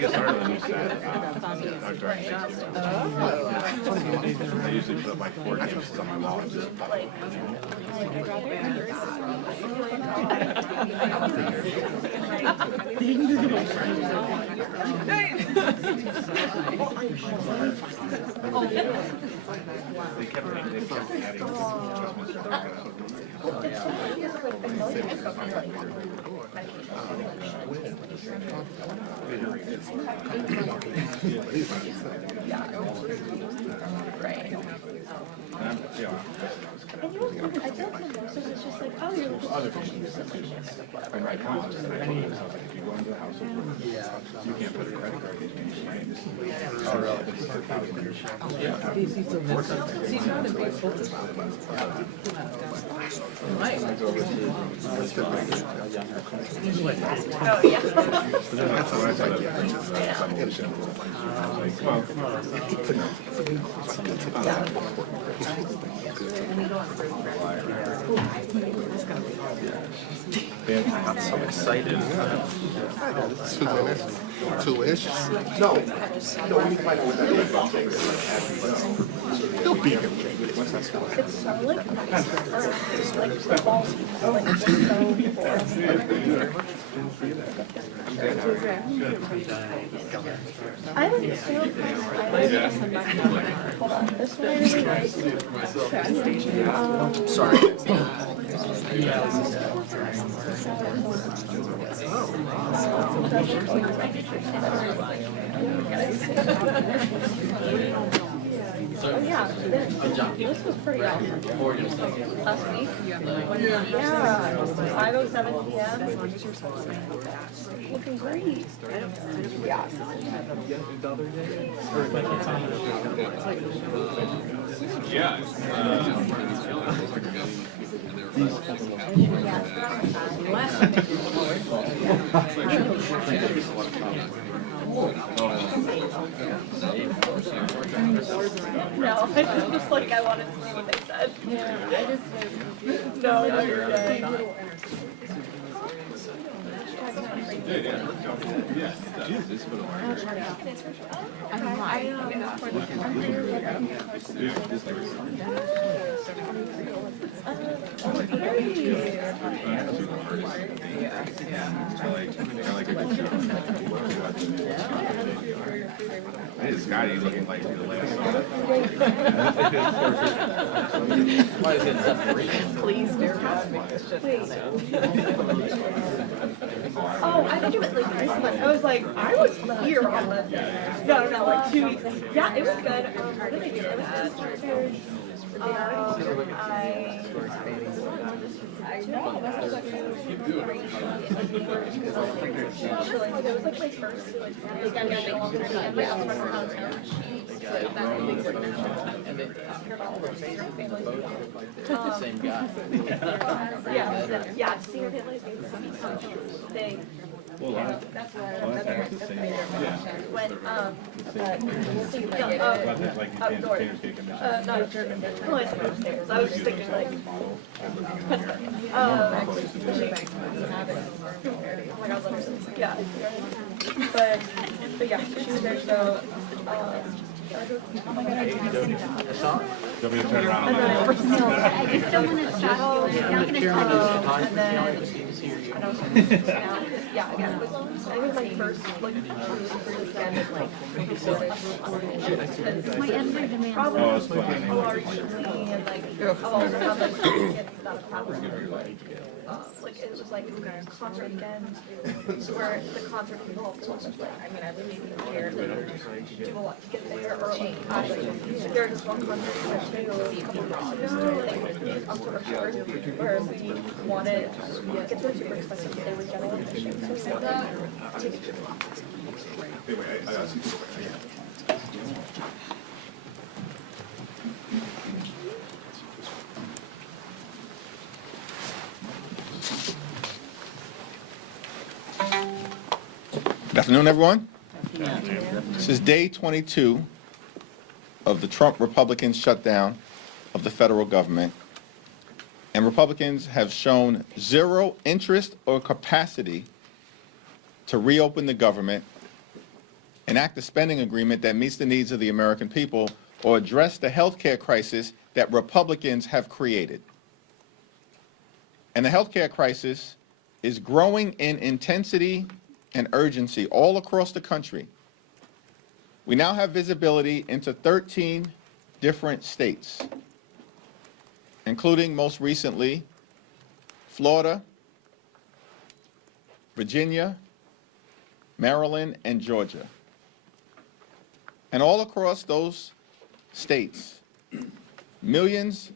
get started on the new set. I usually put up like 4 gifts on my wall and just they kept adding Right. And you know, I feel like most of it's just like, oh, you're looking for And right now, if you go into the house, you can't put a credit card in. Oh, really? He's not in big focus. Right. Oh, yeah. That's what I said. I'm so excited. Two-ish? No, we need to find out what that is. He'll beat him. it's so like nice. It's like balls, like so I like so hold on, this one I really like. Sorry. Oh yeah, this was pretty awesome. Last week? Yeah. 5:07 p.m. Looking great. Yeah. No, I was just like, I wanted to see what they said. Yeah, I just, no, you're good. I just Scotty looking like the last Please do. Oh, I think it was like this month. I was like, I was here on the, no, like 2 weeks. Yeah, it was good. What did I do? It was good. It was like my first, like, Same guy. yeah, senior family they that's where when outdoors. Not only upstairs. I was just thinking like yeah. But yeah, she was there so oh my god, I didn't see that. You want me to turn around? No, I just don't want to shadow. You're not going to and then yeah, again, it was my first like weekend of like my energy demand probably largely and like like it was like concert weekend where the concert people also was like I mean I really didn't care to do a lot to get there or like there was one concert we went to a couple of months ago like October 4th where we wanted tickets were super expensive but they were general admission so we wanted tickets. Anyway, I see people over there. Good afternoon, everyone. This is day 22 of the Trump Republican shutdown of the federal government, and Republicans have shown zero interest or capacity to reopen the government, enact a spending agreement that meets the needs of the American people, or address the health care crisis that Republicans have created. And the health care crisis is growing in intensity and urgency all across the country. We now have visibility into 13 different states, including most recently Florida, Virginia, Maryland, and Georgia. And all across those states, millions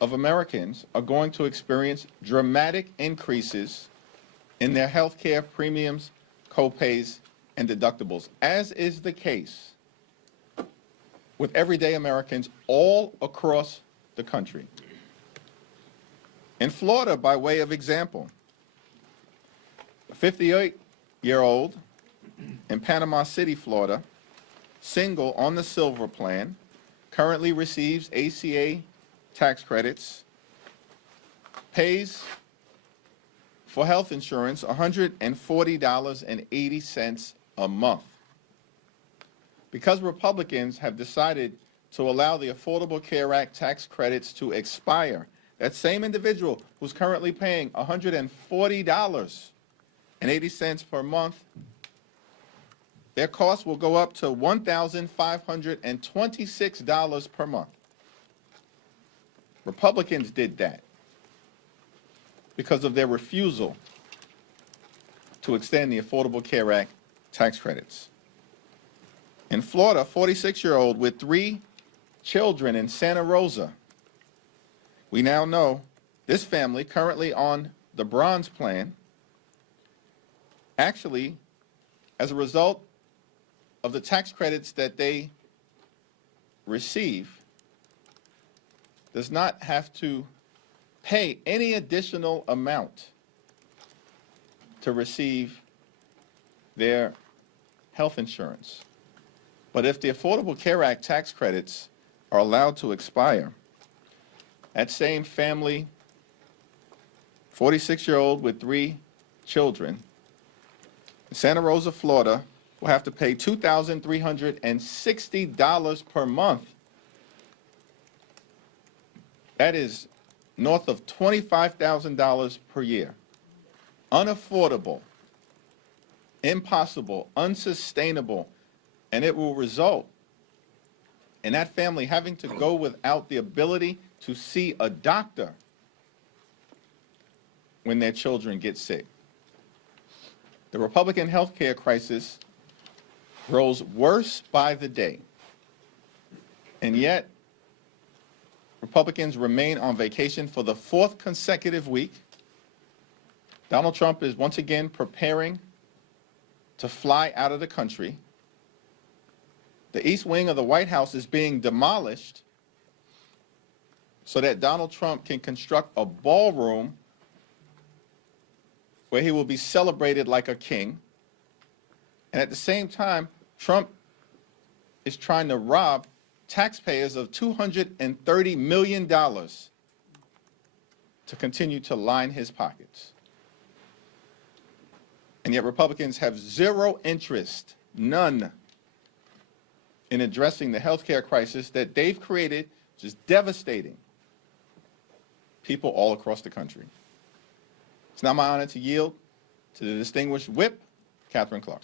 of Americans are going to experience dramatic increases in their health care premiums, co-pays, and deductibles, as is the case with everyday Americans all across the country. In Florida, by way of example, a 58-year-old in Panama City, Florida, single on the Silver Plan, currently receives ACA tax credits, pays for health insurance $140.80 a month. Because Republicans have decided to allow the Affordable Care Act tax credits to expire, that same individual who's currently paying $140.80 per month, their costs will go up to $1,526 per month. Republicans did that because of their refusal to extend the Affordable Care Act tax credits. In Florida, a 46-year-old with 3 children in Santa Rosa. We now know this family, currently on the Bronze Plan, actually, as a result of the tax credits that they receive, does not have to pay any additional amount to receive their health insurance. But if the Affordable Care Act tax credits are allowed to expire, that same family, 46-year-old with 3 children, in Santa Rosa, Florida, will have to pay $2,360 per month. That is north of $25,000 per year. Unaffordable, impossible, unsustainable, and it will result in that family having to go without the ability to see a doctor when their children get sick. The Republican health care crisis grows worse by the day, and yet Republicans remain on vacation for the 4th consecutive week. Donald Trump is once again preparing to fly out of the country. The East Wing of the White House is being demolished so that Donald Trump can construct a ballroom where he will be celebrated like a king. And at the same time, Trump is trying to rob taxpayers of $230 million to continue to line his pockets. And yet Republicans have zero interest, none, in addressing the health care crisis that they've created, which is devastating people all across the country. It's now my honor to yield to the distinguished whip, Catherine Clark.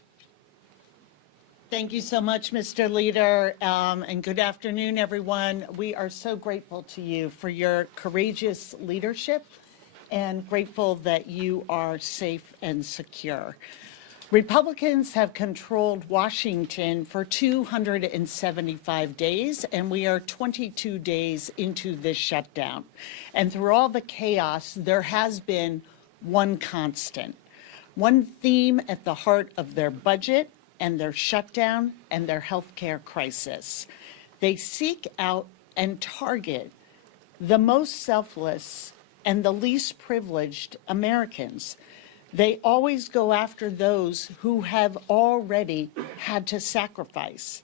Thank you so much, Mr. Leader, and good afternoon, everyone. We are so grateful to you for your courageous leadership and grateful that you are safe and secure. Republicans have controlled Washington for 275 days, and we are 22 days into this shutdown. And through all the chaos, there has been one constant, one theme at the heart of their budget and their shutdown and their health care crisis. They seek out and target the most selfless and the least privileged Americans. They always go after those who have already had to sacrifice.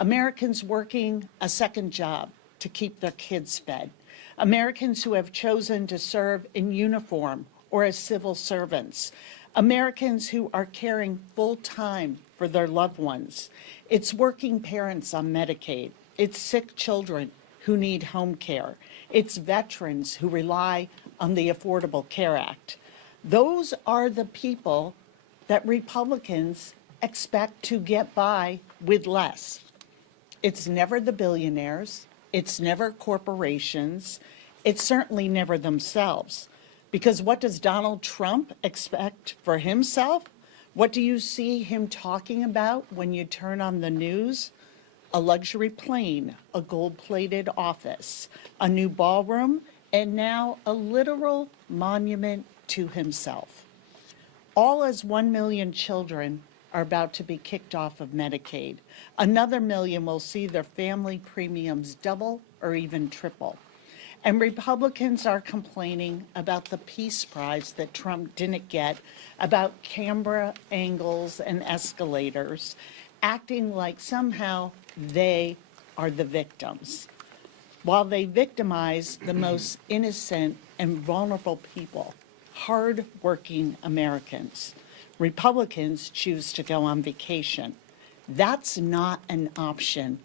Americans working a second job to keep their kids fed, Americans who have chosen to serve in uniform or as civil servants, Americans who are caring full-time for their loved ones. It's working parents on Medicaid. It's sick children who need home care. It's veterans who rely on the Affordable Care Act. Those are the people that Republicans expect to get by with less. It's never the billionaires. It's never corporations. It's certainly never themselves. Because what does Donald Trump expect for himself? What do you see him talking about when you turn on the news? A luxury plane, a gold-plated office, a new ballroom, and now a literal monument to himself. All as 1 million children are about to be kicked off of Medicaid. Another million will see their family premiums double or even triple. And Republicans are complaining about the Peace Prize that Trump didn't get, about camera angles and escalators, acting like somehow they are the victims, while they victimize the most innocent and vulnerable people, hard-working Americans. Republicans choose to go on vacation. That's not an option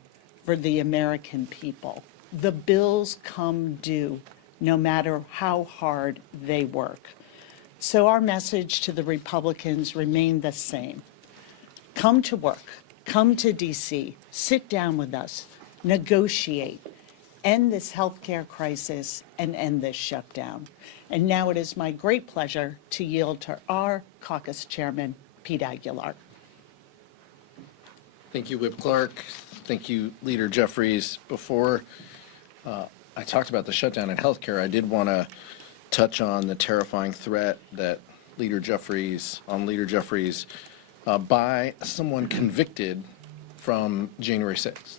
for the American people. The bills come due no matter how hard they work. So our message to the Republicans remain the same. Come to work, come to DC, sit down with us, negotiate, end this healthcare crisis and end this shutdown. And now it is my great pleasure to yield to our caucus chairman, Pete Aguilar. Thank you, Whip Clark. Thank you, Leader Jeffries. Before I talked about the shutdown in healthcare, I did want to touch on the terrifying threat that Leader Jeffries by someone convicted from January 6th.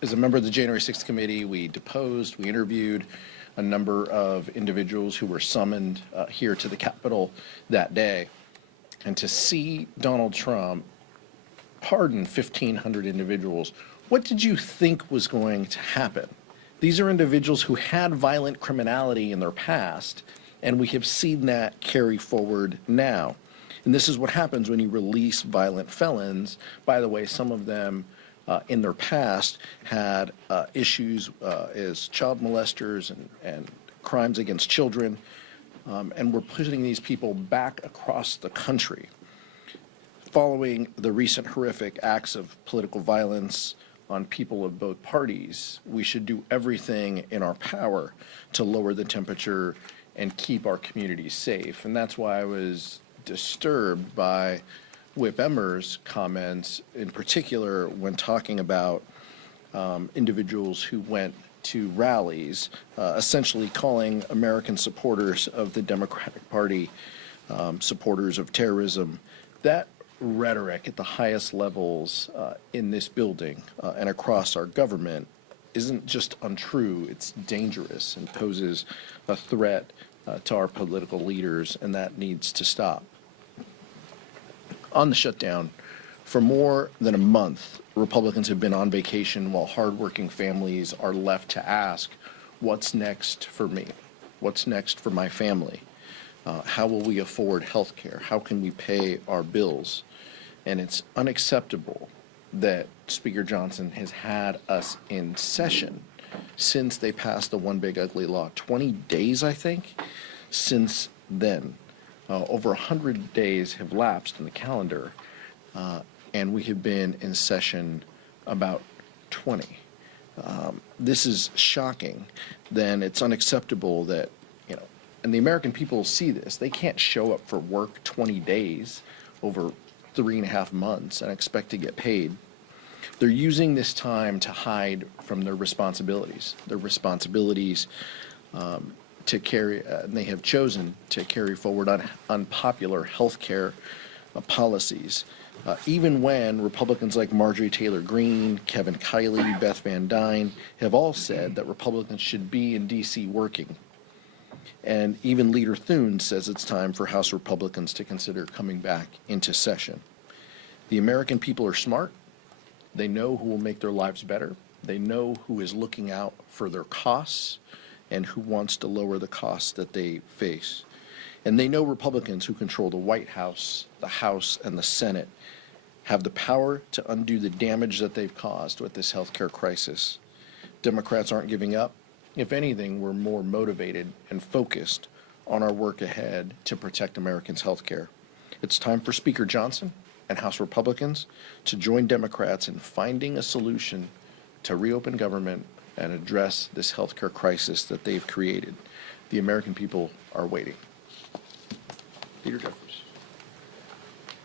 As a member of the January 6th committee, we deposed, we interviewed a number of individuals who were summoned here to the Capitol that day. And to see Donald Trump pardon 1,500 individuals, what did you think was going to happen? These are individuals who had violent criminality in their past, and we have seen that carry forward now. And this is what happens when you release violent felons. By the way, some of them in their past had issues as child molesters and crimes against children, and we're putting these people back across the country. Following the recent horrific acts of political violence on people of both parties, we should do everything in our power to lower the temperature and keep our communities safe. And that's why I was disturbed by Whip Emmer's comments, in particular when talking about individuals who went to rallies, essentially calling American supporters of the Democratic Party supporters of terrorism. That rhetoric at the highest levels in this building and across our government isn't just untrue, it's dangerous and poses a threat to our political leaders, and that needs to stop. On the shutdown, for more than a month, Republicans have been on vacation while hardworking families are left to ask, what's next for me? What's next for my family? How will we afford health care? How can we pay our bills? And it's unacceptable that Speaker Johnson has had us in session since they passed the One Big Ugly Law. 20 days, I think, since then. Over 100 days have lapsed in the calendar, and we have been in session about 20. This is shocking. Then it's unacceptable that, and the American people see this. They can't show up for work 20 days over 3.5 months and expect to get paid. They're using this time to hide from their responsibilities. To carry, and they have chosen to carry forward unpopular health care policies, even when Republicans like Marjorie Taylor Greene, Kevin Kiley, Beth Van Dyne have all said that Republicans should be in D.C. working. And even Leader Thune says it's time for House Republicans to consider coming back into session. The American people are smart. They know who will make their lives better. They know who is looking out for their costs and who wants to lower the costs that they face. And they know Republicans who control the White House, the House, and the Senate have the power to undo the damage that they've caused with this healthcare crisis. Democrats aren't giving up. If anything, we're more motivated and focused on our work ahead to protect Americans' healthcare. It's time for Speaker Johnson and House Republicans to join Democrats in finding a solution to reopen government and address this healthcare crisis that they've created. The American people are waiting. Leader Jeffries.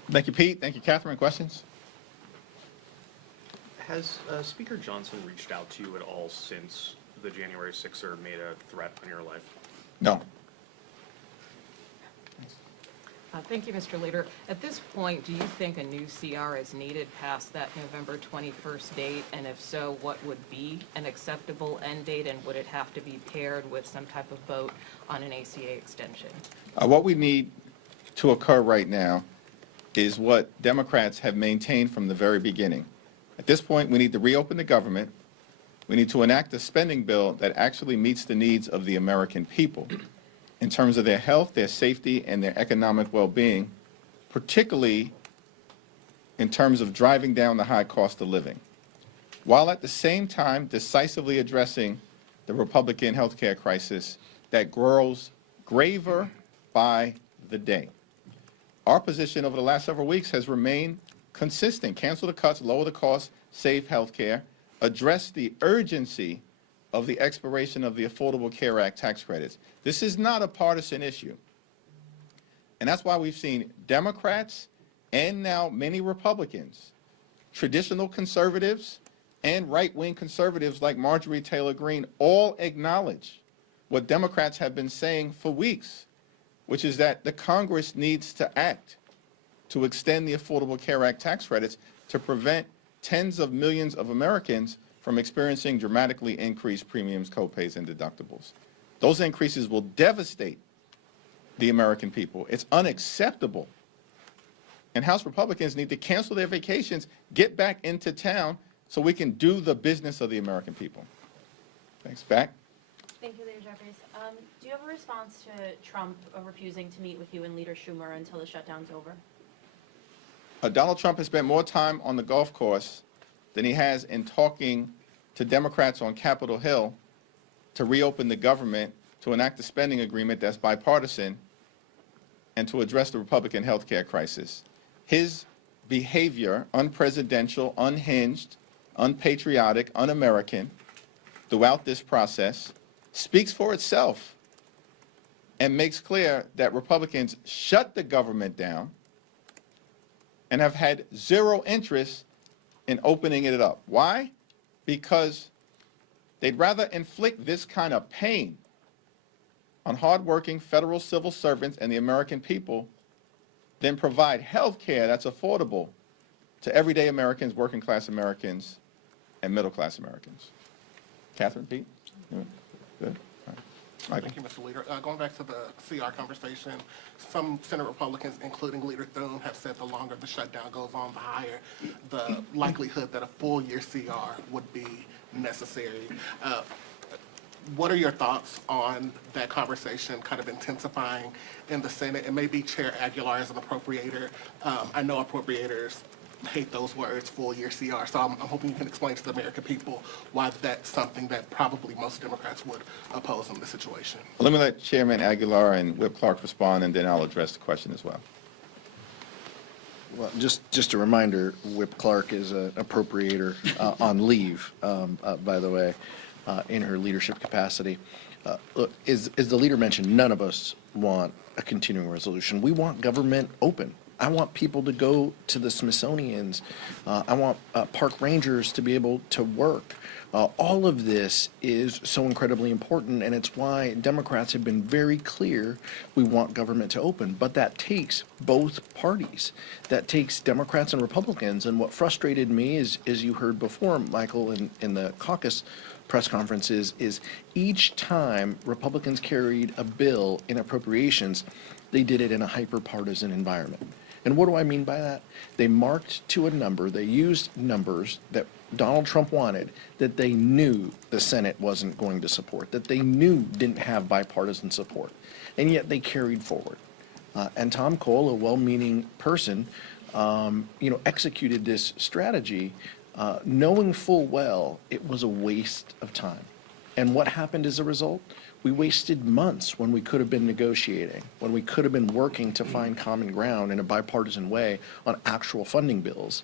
Thank you, Pete. Thank you, Catherine. Questions? Has Speaker Johnson reached out to you at all since the January 6er made a threat on your life? No. Thank you, Mr. Leader. At this point, do you think a new CR is needed past that November 21st date? And if so, what would be an acceptable end date? And would it have to be paired with some type of vote on an ACA extension? What we need to occur right now is what Democrats have maintained from the very beginning. At this point, we need to reopen the government. We need to enact a spending bill that actually meets the needs of the American people in terms of their health, their safety, and their economic well-being, particularly in terms of driving down the high cost of living, while at the same time decisively addressing the Republican health care crisis that grows graver by the day. Our position over the last several weeks has remained consistent. Cancel the cuts, lower the costs, save health care, address the urgency of the expiration of the Affordable Care Act tax credits. This is not a partisan issue. And that's why we've seen Democrats and now many Republicans, traditional conservatives and right-wing conservatives like Marjorie Taylor Greene, all acknowledge what Democrats have been saying for weeks, which is that the Congress needs to act to extend the Affordable Care Act tax credits to prevent tens of millions of Americans from experiencing dramatically increased premiums, copays, and deductibles. Those increases will devastate the American people. It's unacceptable. And House Republicans need to cancel their vacations, get back into town so we can do the business of the American people. Thanks. Back. Thank you, Leader Jeffries. Do you have a response to Trump refusing to meet with you and Leader Schumer until the shutdown's over? Donald Trump has spent more time on the golf course than he has in talking to Democrats on Capitol Hill to reopen the government, to enact a spending agreement that's bipartisan, and to address the Republican health care crisis. His behavior, unpresidential, unhinged, unpatriotic, un-American, throughout this process, speaks for itself and makes clear that Republicans shut the government down and have had zero interest in opening it up. Why? Because they'd rather inflict this kind of pain on hardworking federal civil servants and the American people than provide health care that's affordable to everyday Americans, working class Americans, and middle class Americans. Catherine, Pete? Good. Michael. Thank you, Mr. Leader. Going back to the CR conversation, some Senate Republicans, including Leader Thune, have said the longer the shutdown goes on, the higher the likelihood that a full-year CR would be necessary. What are your thoughts on that conversation kind of intensifying in the Senate? And maybe Chair Aguilar as an appropriator. I know appropriators hate those words, full-year CR, so I'm hoping you can explain to the American people why that's something that probably most Democrats would oppose in this situation. Well, let me let Chairman Aguilar and Whip Clark respond, and then I'll address the question as well. Well, just a reminder, Whip Clark is an appropriator on leave, by the way, in her leadership capacity. Look, as the leader mentioned, none of us want a continuing resolution. We want government open. I want people to go to the Smithsonian's. I want park rangers to be able to work. All of this is so incredibly important, and it's why Democrats have been very clear we want government to open. But that takes both parties. That takes Democrats and Republicans. And what frustrated me is, as you heard before, Michael, in the caucus press conferences, is each time Republicans carried a bill in appropriations, they did it in a hyper-partisan environment. And what do I mean by that? They marked to a number, they used numbers that Donald Trump wanted, that they knew the Senate wasn't going to support, that they knew didn't have bipartisan support, and yet they carried forward. And Tom Cole, a well-meaning person, executed this strategy, knowing full well it was a waste of time. And what happened as a result? We wasted months when we could have been negotiating, when we could have been working to find common ground in a bipartisan way on actual funding bills.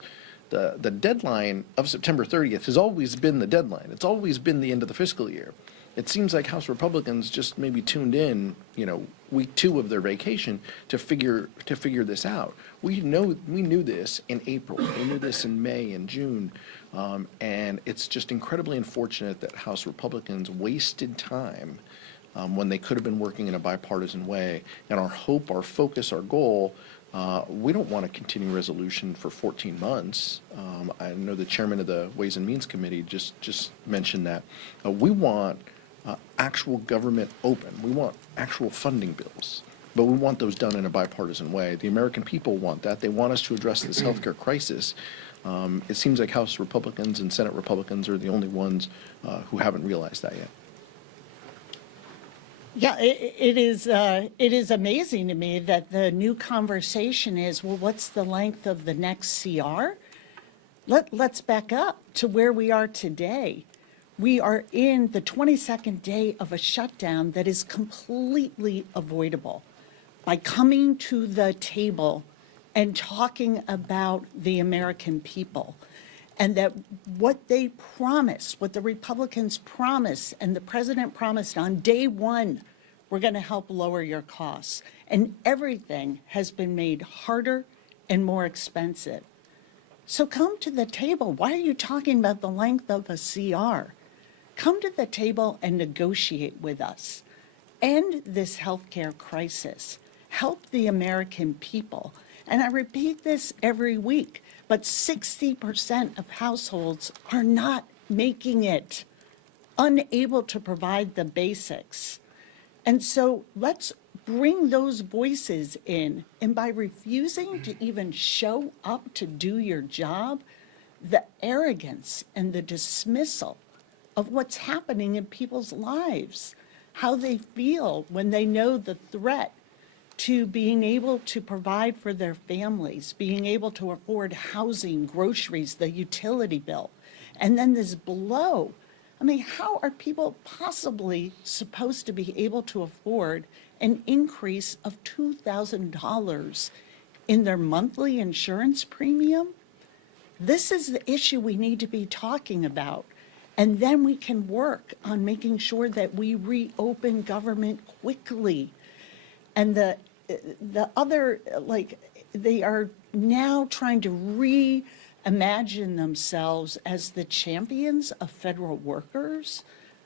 The deadline of September 30th has always been the deadline. It's always been the end of the fiscal year. It seems like House Republicans just maybe tuned in, week 2 of their vacation to figure this out. We knew this in April. We knew this in May and June. And it's just incredibly unfortunate that House Republicans wasted time when they could have been working in a bipartisan way. And our hope, our focus, our goal, we don't want a continuing resolution for 14 months. I know the chairman of the Ways and Means Committee just mentioned that. We want actual government open. We want actual funding bills. But we want those done in a bipartisan way. The American people want that. They want us to address this healthcare crisis. It seems like House Republicans and Senate Republicans are the only ones who haven't realized that yet. Yeah, it is amazing to me that the new conversation is, well, what's the length of the next CR? Let's back up to where we are today. We are in the 22nd day of a shutdown that is completely avoidable. By coming to the table and talking about the American people, and that what they promised, what the Republicans promised, and the president promised on day one, we're going to help lower your costs. And everything has been made harder and more expensive. So come to the table. Why are you talking about the length of a CR? Come to the table and negotiate with us. End this healthcare crisis. Help the American people. And I repeat this every week, but 60% of households are not making it, unable to provide the basics. And so let's bring those voices in. And by refusing to even show up to do your job, the arrogance and the dismissal of what's happening in people's lives, how they feel when they know the threat to being able to provide for their families, being able to afford housing, groceries, the utility bill, and then this blow. I mean, how are people possibly supposed to be able to afford an increase of $2,000 in their monthly insurance premium? This is the issue we need to be talking about. And then we can work on making sure that we reopen government quickly. And the other, they are now trying to reimagine themselves as the champions of federal workers,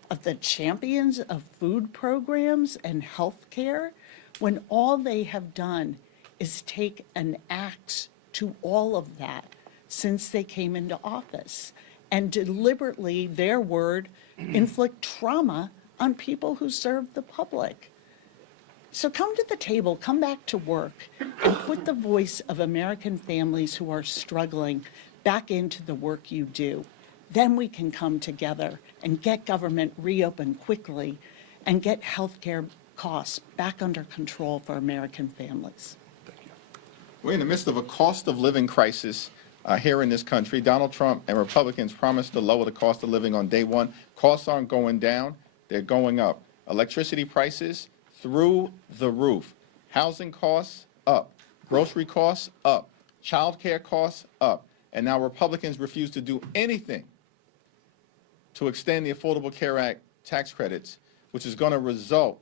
of the champions of food programs and health care, when all they have done is take an axe to all of that since they came into office, and deliberately, their word, inflict trauma on people who serve the public. So come to the table, come back to work, and put the voice of American families who are struggling back into the work you do. Then we can come together and get government reopened quickly and get healthcare costs back under control for American families. We're in the midst of a cost of living crisis here in this country. Donald Trump and Republicans promised to lower the cost of living on day one. Costs aren't going down, they're going up. Electricity prices through the roof. Housing costs up. Grocery costs up. Child care costs up. And now Republicans refuse to do anything to extend the Affordable Care Act tax credits, which is going to result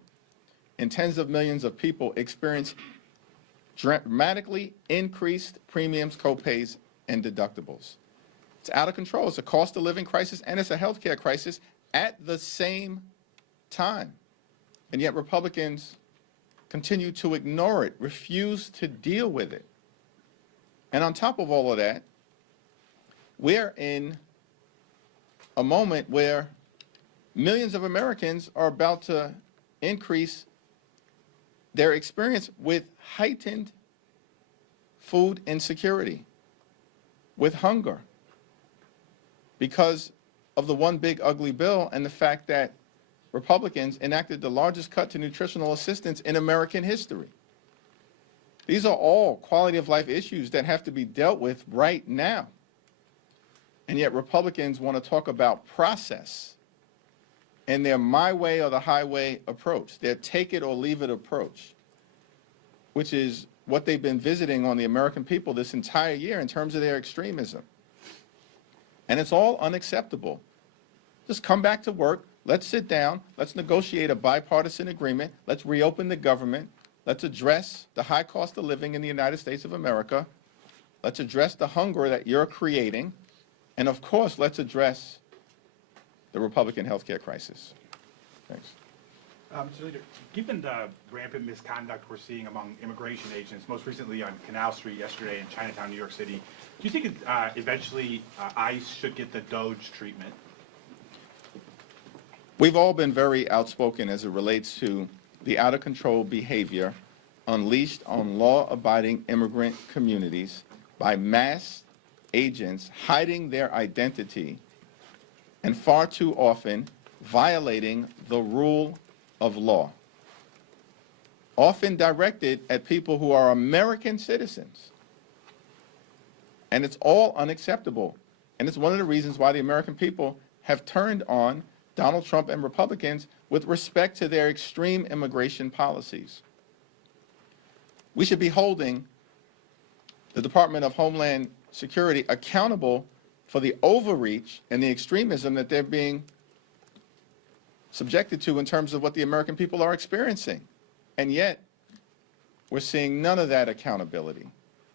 in tens of millions of people experience dramatically increased premiums, copays, and deductibles. It's out of control. It's a cost of living crisis and it's a health care crisis at the same time. And yet Republicans continue to ignore it, refuse to deal with it. And on top of all of that, we're in a moment where millions of Americans are about to increase their experience with heightened food insecurity, with hunger, because of the one big ugly bill and the fact that Republicans enacted the largest cut to nutritional assistance in American history. These are all quality of life issues that have to be dealt with right now. And yet Republicans want to talk about process and their my way or the highway approach, their take it or leave it approach, which is what they've been visiting on the American people this entire year in terms of their extremism. And it's all unacceptable. Just come back to work. Let's sit down. Let's negotiate a bipartisan agreement. Let's reopen the government. Let's address the high cost of living in the United States of America. Let's address the hunger that you're creating. And of course, let's address the Republican health care crisis. Thanks. Mr. Leader, given the rampant misconduct we're seeing among immigration agents, most recently on Canal Street yesterday in Chinatown, New York City, do you think eventually ICE should get the Doge treatment? We've all been very outspoken as it relates to the out-of-control behavior unleashed on law-abiding immigrant communities by mass agents hiding their identity and far too often violating the rule of law, often directed at people who are American citizens. And it's all unacceptable. And it's one of the reasons why the American people have turned on Donald Trump and Republicans with respect to their extreme immigration policies. We should be holding the Department of Homeland Security accountable for the overreach and the extremism that they're being subjected to in terms of what the American people are experiencing. And yet, we're seeing none of that accountability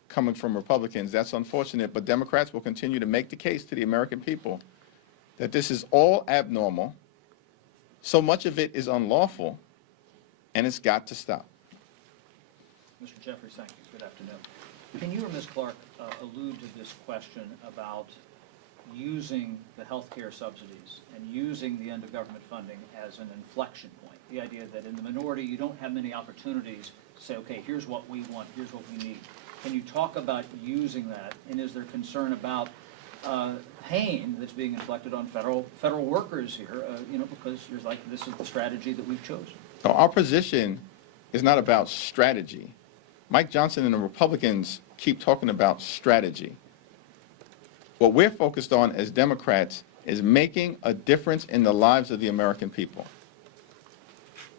coming from Republicans. That's unfortunate, but Democrats will continue to make the case to the American people that this is all abnormal, so much of it is unlawful, and it's got to stop. Mr. Jeffries, thank you. Good afternoon. Can you or Ms. Clark allude to this question about using the health care subsidies and using the end of government funding as an inflection point? The idea that in the minority you don't have many opportunities to say, okay, here's what we want, here's what we need. Can you talk about using that, and is there concern about pain that's being inflicted on federal workers here, because there's like, this is the strategy that we've chosen? No, our position is not about strategy. Mike Johnson and the Republicans keep talking about strategy. What we're focused on as Democrats is making a difference in the lives of the American people.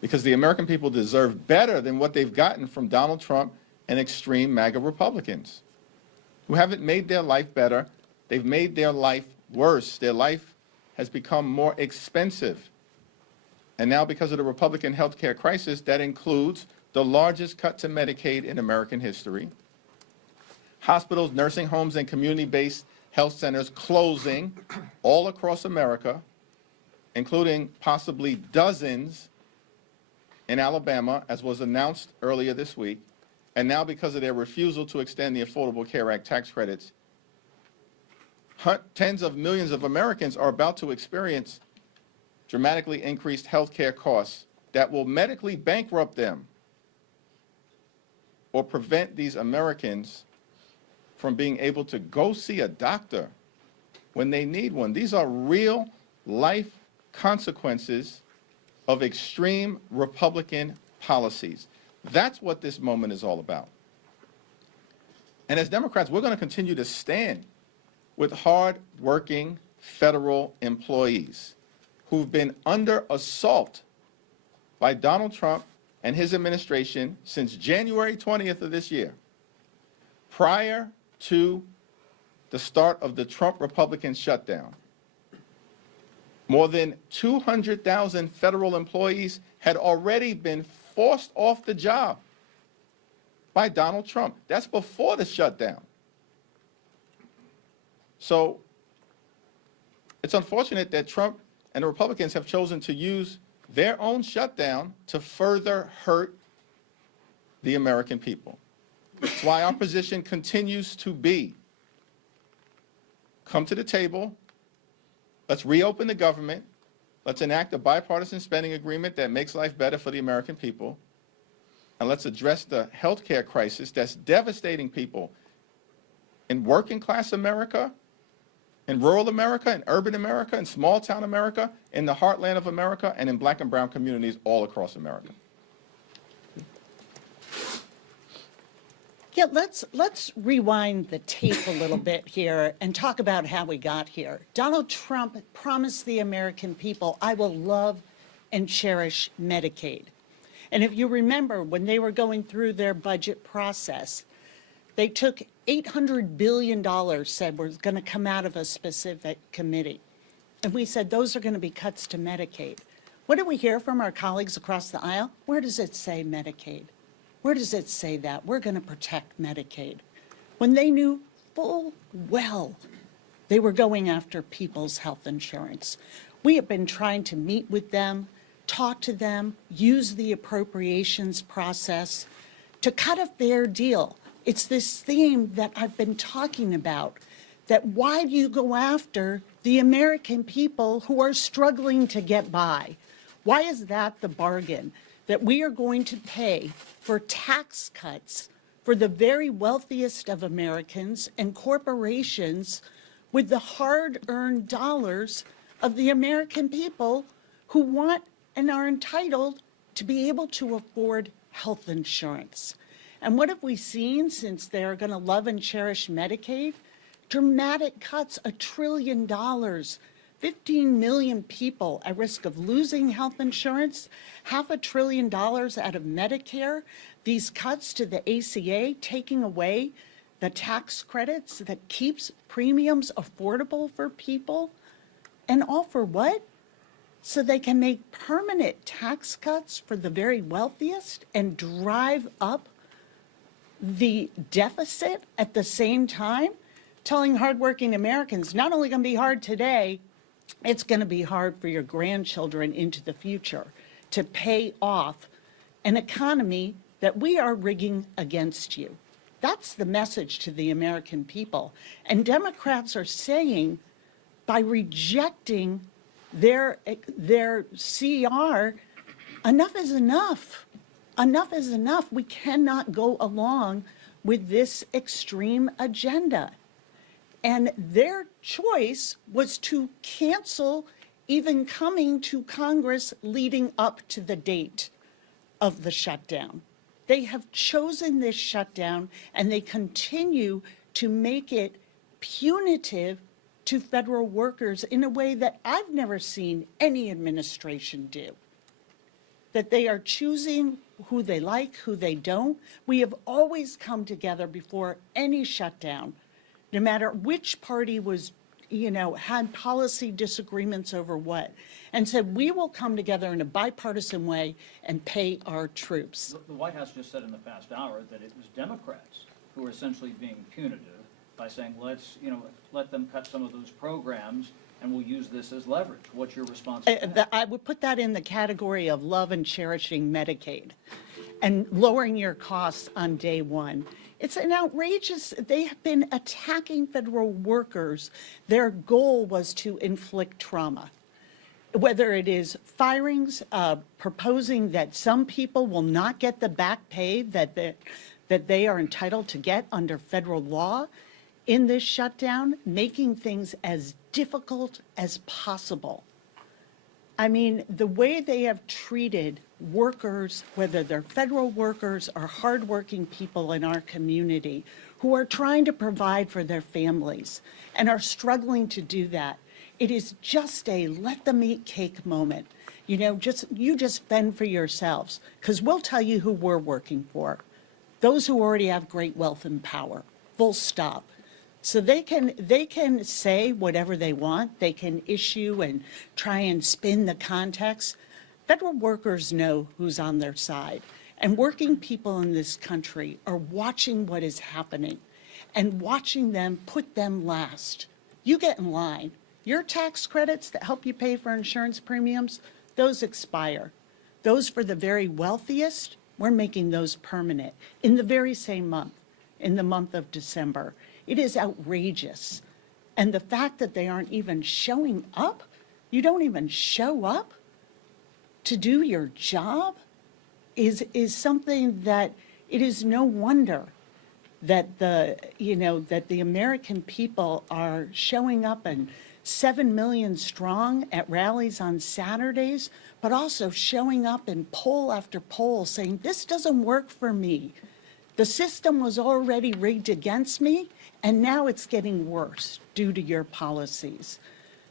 Because the American people deserve better than what they've gotten from Donald Trump and extreme MAGA Republicans who haven't made their life better. They've made their life worse. Their life has become more expensive. And now because of the Republican health care crisis, that includes the largest cut to Medicaid in American history, hospitals, nursing homes, and community-based health centers closing all across America, including possibly dozens in Alabama, as was announced earlier this week. And now because of their refusal to extend the Affordable Care Act tax credits, tens of millions of Americans are about to experience dramatically increased health care costs that will medically bankrupt them or prevent these Americans from being able to go see a doctor when they need one. These are real life consequences of extreme Republican policies. That's what this moment is all about. And as Democrats, we're going to continue to stand with hard-working federal employees who've been under assault by Donald Trump and his administration since January 20th of this year, prior to the start of the Trump Republican shutdown. More than 200,000 federal employees had already been forced off the job by Donald Trump. That's before the shutdown. So it's unfortunate that Trump and the Republicans have chosen to use their own shutdown to further hurt the American people. That's why our position continues to be, come to the table, let's reopen the government, let's enact a bipartisan spending agreement that makes life better for the American people, and let's address the healthcare crisis that's devastating people in working class America, in rural America, in urban America, in small town America, in the heartland of America, and in black and brown communities all across America. Yeah, let's rewind the tape a little bit here and talk about how we got here. Donald Trump promised the American people, I will love and cherish Medicaid. And if you remember, when they were going through their budget process, they took $800 billion, said was going to come out of a specific committee. And we said, those are going to be cuts to Medicaid. What did we hear from our colleagues across the aisle? Where does it say Medicaid? Where does it say that? We're going to protect Medicaid. When they knew full well they were going after people's health insurance. We have been trying to meet with them, talk to them, use the appropriations process to cut a fair deal. It's this theme that I've been talking about, that why do you go after the American people who are struggling to get by? Why is that the bargain? That we are going to pay for tax cuts for the very wealthiest of Americans and corporations with the hard-earned dollars of the American people who want and are entitled to be able to afford health insurance. And what have we seen since they're going to love and cherish Medicaid? Dramatic cuts, $1 trillion, 15 million people at risk of losing health insurance, $500 billion out of Medicare, these cuts to the ACA, taking away the tax credits that keeps premiums affordable for people, and all for what? So they can make permanent tax cuts for the very wealthiest and drive up the deficit at the same time, telling hardworking Americans, not only going to be hard today, it's going to be hard for your grandchildren into the future to pay off an economy that we are rigging against you. That's the message to the American people. And Democrats are saying, by rejecting their CR, enough is enough. Enough is enough. We cannot go along with this extreme agenda. And their choice was to cancel even coming to Congress leading up to the date of the shutdown. They have chosen this shutdown, and they continue to make it punitive to federal workers in a way that I've never seen any administration do. That they are choosing who they like, who they don't. We have always come together before any shutdown, no matter which party was, had policy disagreements over what, and said, we will come together in a bipartisan way and pay our troops. The White House just said in the past hour that it was Democrats who were essentially being punitive by saying, let's, let them cut some of those programs and we'll use this as leverage. What's your response to that? I would put that in the category of love and cherishing Medicaid and lowering your costs on day one. It's an outrageous, they have been attacking federal workers. Their goal was to inflict trauma. Whether it is firings, proposing that some people will not get the back pay that they are entitled to get under federal law in this shutdown, making things as difficult as possible. I mean, the way they have treated workers, whether they're federal workers or hardworking people in our community who are trying to provide for their families and are struggling to do that, it is just a let them eat cake moment. You just fend for yourselves, because we'll tell you who we're working for. Those who already have great wealth and power, full stop. So they can say whatever they want. They can issue and try and spin the context. Federal workers know who's on their side. And working people in this country are watching what is happening and watching them put them last. You get in line. Your tax credits that help you pay for insurance premiums, those expire. Those for the very wealthiest, we're making those permanent in the very same month, in the month of December. It is outrageous. And the fact that they aren't even showing up, you don't even show up to do your job, is something that it is no wonder that the American people are showing up and 7 million strong at rallies on Saturdays, but also showing up in poll after poll saying, this doesn't work for me. The system was already rigged against me, and now it's getting worse due to your policies.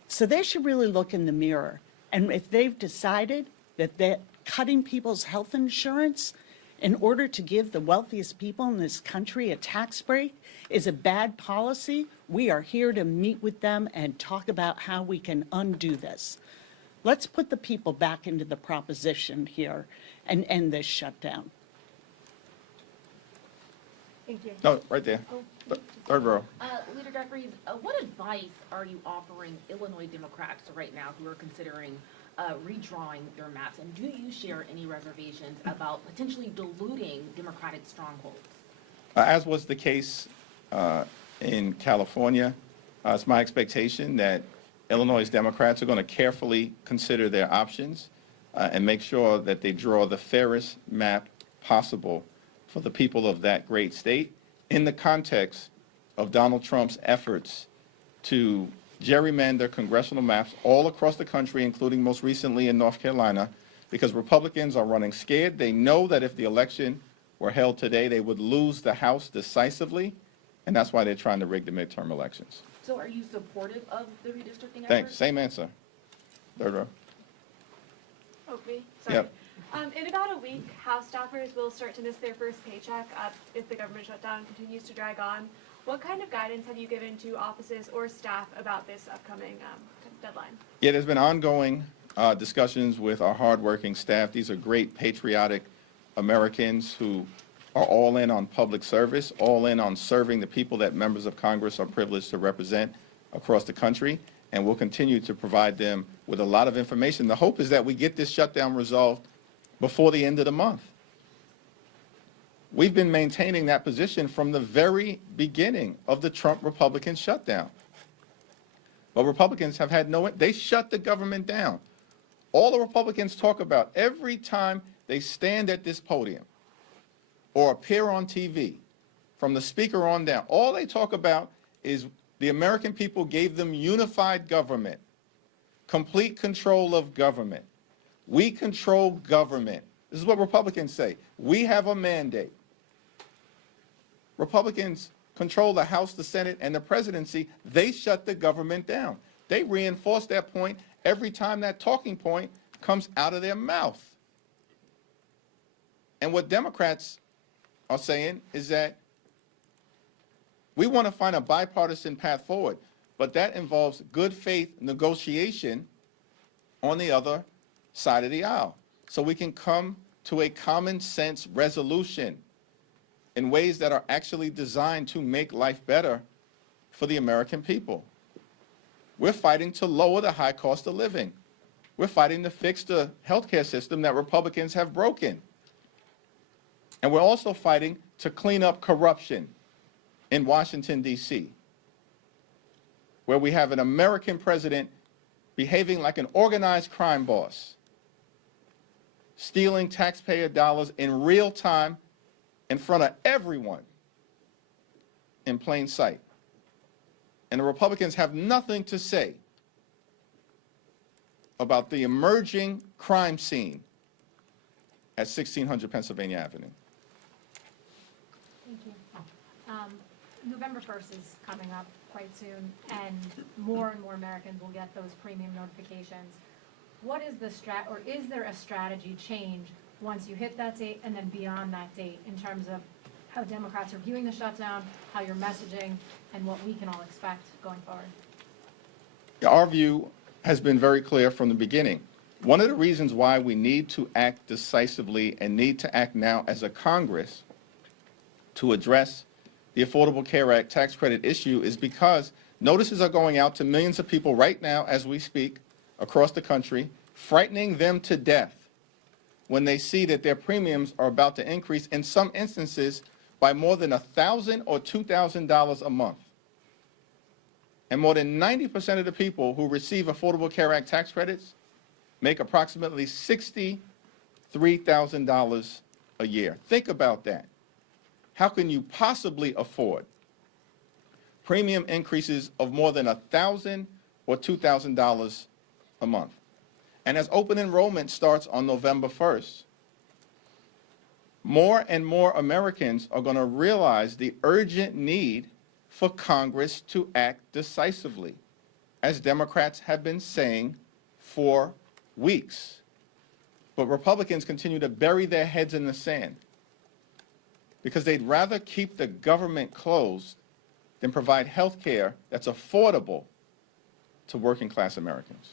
So they should really look in the mirror. And if they've decided that they're cutting people's health insurance in order to give the wealthiest people in this country a tax break is a bad policy, we are here to meet with them and talk about how we can undo this. Let's put the people back into the proposition here and end this shutdown. Thank you. No, right there. Third row. Leader Jeffries, what advice are you offering Illinois Democrats right now who are considering redrawing their maps? And do you share any reservations about potentially diluting Democratic strongholds? As was the case in California, it's my expectation that Illinois Democrats are going to carefully consider their options and make sure that they draw the fairest map possible for the people of that great state in the context of Donald Trump's efforts to gerrymander congressional maps all across the country, including most recently in North Carolina, because Republicans are running scared. They know that if the election were held today, they would lose the House decisively, and that's why they're trying to rig the midterm elections. So are you supportive of the redistricting effort? Thanks. Same answer. Third row. Oh, me? Sorry. Yep. In about a week, House staffers will start to miss their first paycheck if the government shutdown continues to drag on. What kind of guidance have you given to offices or staff about this upcoming deadline? Yeah, there's been ongoing discussions with our hardworking staff. These are great patriotic Americans who are all in on public service, all in on serving the people that members of Congress are privileged to represent across the country, and we'll continue to provide them with a lot of information. The hope is that we get this shutdown resolved before the end of the month. We've been maintaining that position from the very beginning of the Trump Republican shutdown. But Republicans have had they shut the government down. All the Republicans talk about every time they stand at this podium or appear on TV, from the speaker on down, all they talk about is the American people gave them unified government, complete control of government. We control government. This is what Republicans say. We have a mandate. Republicans control the House, the Senate, and the presidency. They shut the government down. They reinforce that point every time that talking point comes out of their mouth. And what Democrats are saying is that we want to find a bipartisan path forward, but that involves good faith negotiation on the other side of the aisle, so we can come to a common sense resolution in ways that are actually designed to make life better for the American people. We're fighting to lower the high cost of living. We're fighting to fix the healthcare system that Republicans have broken. And we're also fighting to clean up corruption in Washington, D.C., where we have an American president behaving like an organized crime boss, stealing taxpayer dollars in real time in front of everyone in plain sight. And the Republicans have nothing to say about the emerging crime scene at 1600 Pennsylvania Avenue. Thank you. November 1st is coming up quite soon, and more Americans will get those premium notifications. What is the is there a strategy change once you hit that date and then beyond that date in terms of how Democrats are viewing the shutdown, how you're messaging, and what we can all expect going forward? Our view has been very clear from the beginning. One of the reasons why we need to act decisively and need to act now as a Congress to address the Affordable Care Act tax credit issue is because notices are going out to millions of people right now as we speak across the country, frightening them to death when they see that their premiums are about to increase, in some instances, by more than $1,000 or $2,000 a month. And more than 90% of the people who receive Affordable Care Act tax credits make approximately $60,000 $3,000 a year. Think about that. How can you possibly afford premium increases of more than $1,000 or $2,000 a month? And as open enrollment starts on November 1st, more and more Americans are going to realize the urgent need for Congress to act decisively, as Democrats have been saying for weeks. But Republicans continue to bury their heads in the sand because they'd rather keep the government closed than provide health care that's affordable to working class Americans.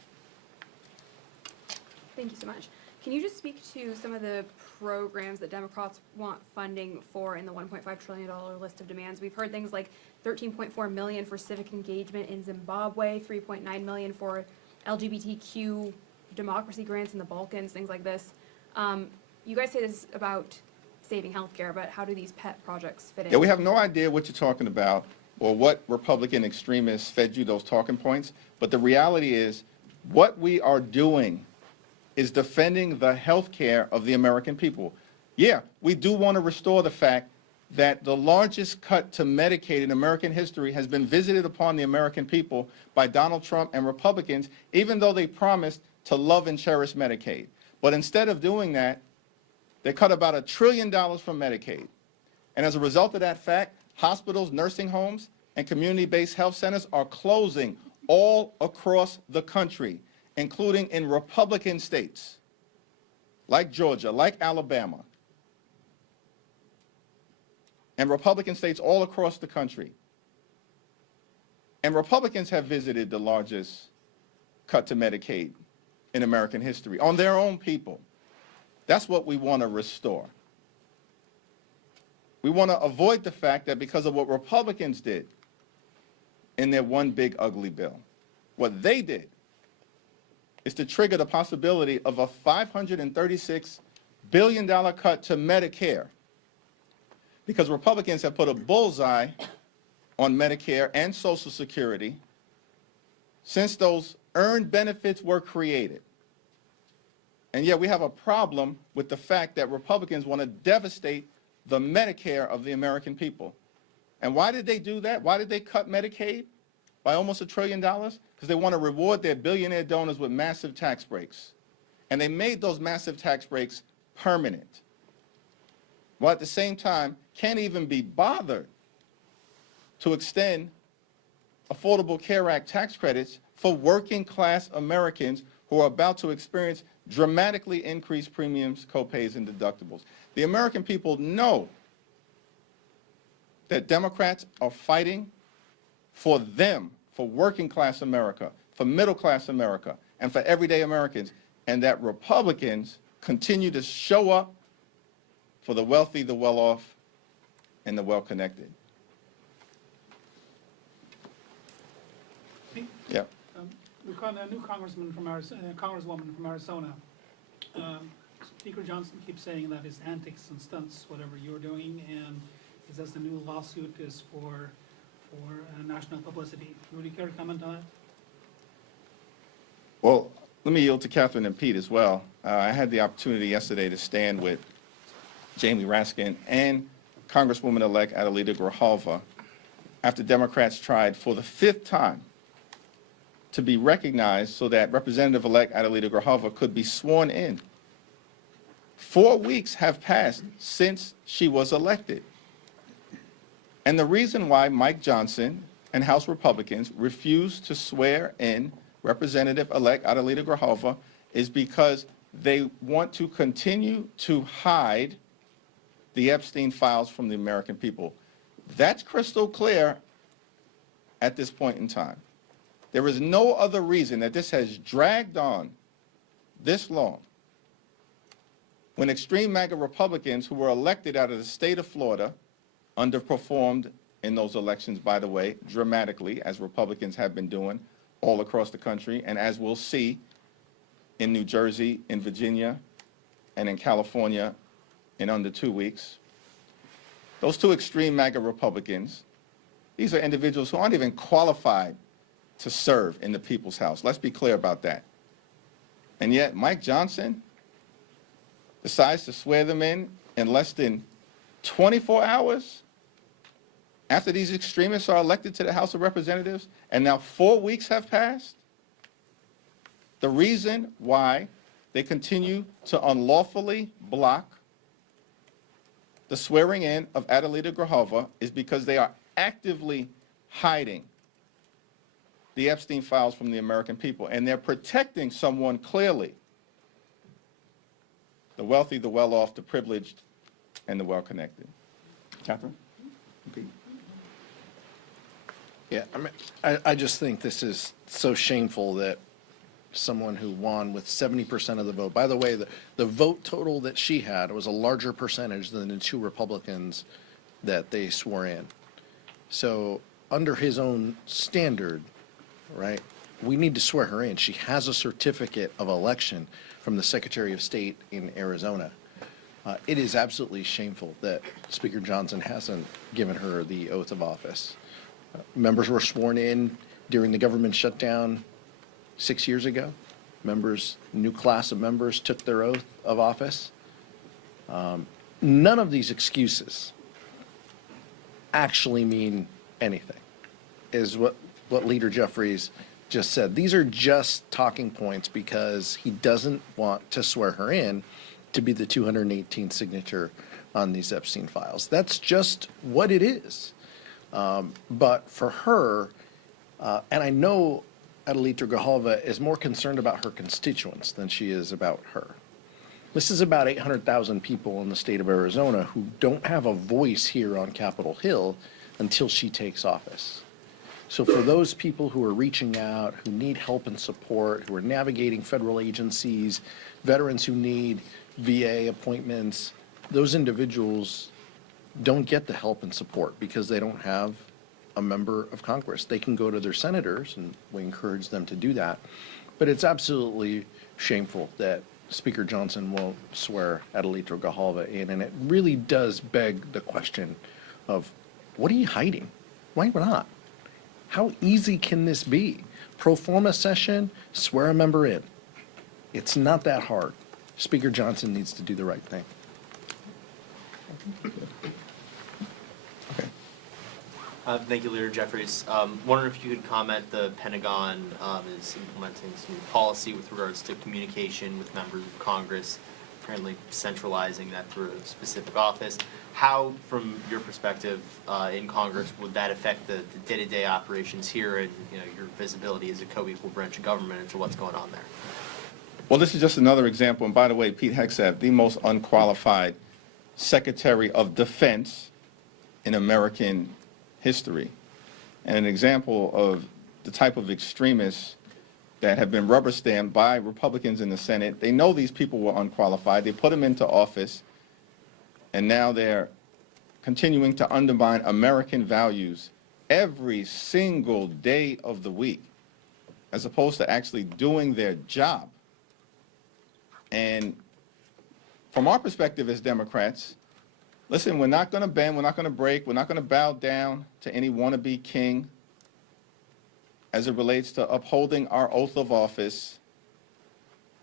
Thank you so much. Can you just speak to some of the programs that Democrats want funding for in the $1.5 trillion list of demands? We've heard things like $13.4 million for civic engagement in Zimbabwe, $3.9 million for LGBTQ democracy grants in the Balkans, things like this. You guys say this is about saving healthcare, but how do these pet projects fit in? Yeah, we have no idea what you're talking about or what Republican extremists fed you those talking points, but the reality is what we are doing is defending the health care of the American people. Yeah, we do want to restore the fact that the largest cut to Medicaid in American history has been visited upon the American people by Donald Trump and Republicans, even though they promised to love and cherish Medicaid. But instead of doing that, they cut about $1 trillion from Medicaid. And as a result of that fact, hospitals, nursing homes, and community-based health centers are closing all across the country, including in Republican states like Georgia, like Alabama, and Republican states all across the country. And Republicans have visited the largest cut to Medicaid in American history on their own people. That's what we want to restore. We want to avoid the fact that because of what Republicans did in their one big ugly bill, what they did is to trigger the possibility of a $536 billion cut to Medicare, because Republicans have put a bullseye on Medicare and Social Security since those earned benefits were created. And yet we have a problem with the fact that Republicans want to devastate the Medicare of the American people. And why did they do that? Why did they cut Medicaid by almost $1 trillion? Because they want to reward their billionaire donors with massive tax breaks. And they made those massive tax breaks permanent, while at the same time can't even be bothered to extend Affordable Care Act tax credits for working class Americans who are about to experience dramatically increased premiums, copays, and deductibles. The American people know that Democrats are fighting for them, for working class America, for middle class America, and for everyday Americans, and that Republicans continue to show up for the wealthy, the well-off, and the well-connected. Yeah. A new congresswoman from Arizona. Speaker Johnson keeps saying that his antics and stunts, whatever you're doing, and he says the new lawsuit is for national publicity. Would you care to comment on that? Well, let me yield to Catherine and Pete as well. I had the opportunity yesterday to stand with Jamie Raskin and Congresswoman-elect Adelita Grijalva after Democrats tried for the 5th time to be recognized so that Representative-elect Adelita Grijalva could be sworn in. 4 weeks have passed since she was elected. And the reason why Mike Johnson and House Republicans refused to swear in Representative-elect Adelita Grijalva is because they want to continue to hide the Epstein files from the American people. That's crystal clear at this point in time. There is no other reason that this has dragged on this long when extreme MAGA Republicans who were elected out of the state of Florida underperformed in those elections, by the way, dramatically, as Republicans have been doing all across the country, and as we'll see in New Jersey, in Virginia, and in California in under 2 weeks. Those two extreme MAGA Republicans, these are individuals who aren't even qualified to serve in the People's House. Let's be clear about that. And yet, Mike Johnson decides to swear them in less than 24 hours after these extremists are elected to the House of Representatives, and now 4 weeks have passed? The reason why they continue to unlawfully block the swearing in of Adelita Grijalva is because they are actively hiding the Epstein files from the American people, and they're protecting someone clearly, the wealthy, the well-off, the privileged, and the well-connected. Catherine? Pete? Yeah, I mean, I just think this is so shameful that someone who won with 70% of the vote, by the way, the vote total that she had was a larger percentage than the two Republicans that they swore in. So under his own standard, right, we need to swear her in. She has a certificate of election from the Secretary of State in Arizona. It is absolutely shameful that Speaker Johnson hasn't given her the oath of office. Members were sworn in during the government shutdown 6 years ago. New class of members took their oath of office. None of these excuses actually mean anything, is what Leader Jeffries just said. These are just talking points because he doesn't want to swear her in to be the 218th signature on these Epstein files. That's just what it is. But for her, and I know Adelita Grijalva is more concerned about her constituents than she is about her. This is about 800,000 people in the state of Arizona who don't have a voice here on Capitol Hill until she takes office. So for those people who are reaching out, who need help and support, who are navigating federal agencies, veterans who need VA appointments, those individuals don't get the help and support because they don't have a member of Congress. They can go to their senators, and we encourage them to do that. But it's absolutely shameful that Speaker Johnson won't swear Adelita Grijalva in, and it really does beg the question of, what are you hiding? Why not? How easy can this be? Pro forma session, swear a member in. It's not that hard. Speaker Johnson needs to do the right thing. Thank you, Leader Jeffries. Wondering if you could comment, the Pentagon is implementing some new policy with regards to communication with members of Congress, apparently centralizing that through a specific office. How, from your perspective in Congress, would that affect the day-to-day operations here and your visibility as a co-equal branch of government into what's going on there? Well, this is just another example, and by the way, Pete Hegseth, the most unqualified Secretary of Defense in American history, and an example of the type of extremists that have been rubber stamped by Republicans in the Senate. They know these people were unqualified. They put them into office, and now they're continuing to undermine American values every single day of the week, as opposed to actually doing their job. And from our perspective as Democrats, listen, we're not going to bend, we're not going to break, we're not going to bow down to any wannabe king as it relates to upholding our oath of office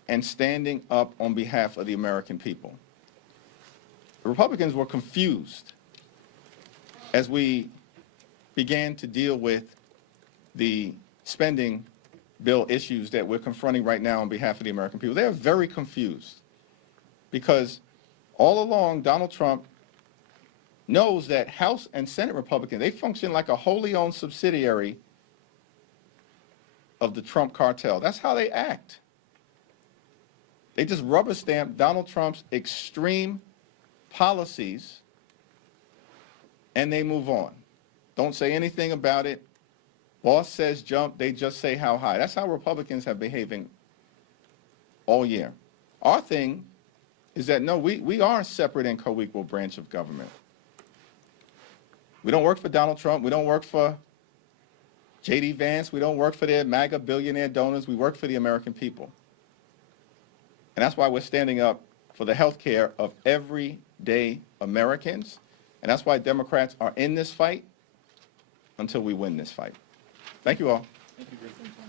and standing up on behalf of the American people. The Republicans were confused as we began to deal with the spending bill issues that we're confronting right now on behalf of the American people. They are very confused because all along Donald Trump knows that House and Senate Republicans, they function like a wholly owned subsidiary of the Trump cartel. That's how they act. They just rubber stamp Donald Trump's extreme policies and they move on. Don't say anything about it. Boss says jump, they just say how high. That's how Republicans have behaving all year. Our thing is that, no, we are a separate and co-equal branch of government. We don't work for Donald Trump. We don't work for J.D. Vance. We don't work for their MAGA billionaire donors. We work for the American people. And that's why we're standing up for the health care of everyday Americans. And that's why Democrats are in this fight until we win this fight. Thank you all. Thank you, Griffin.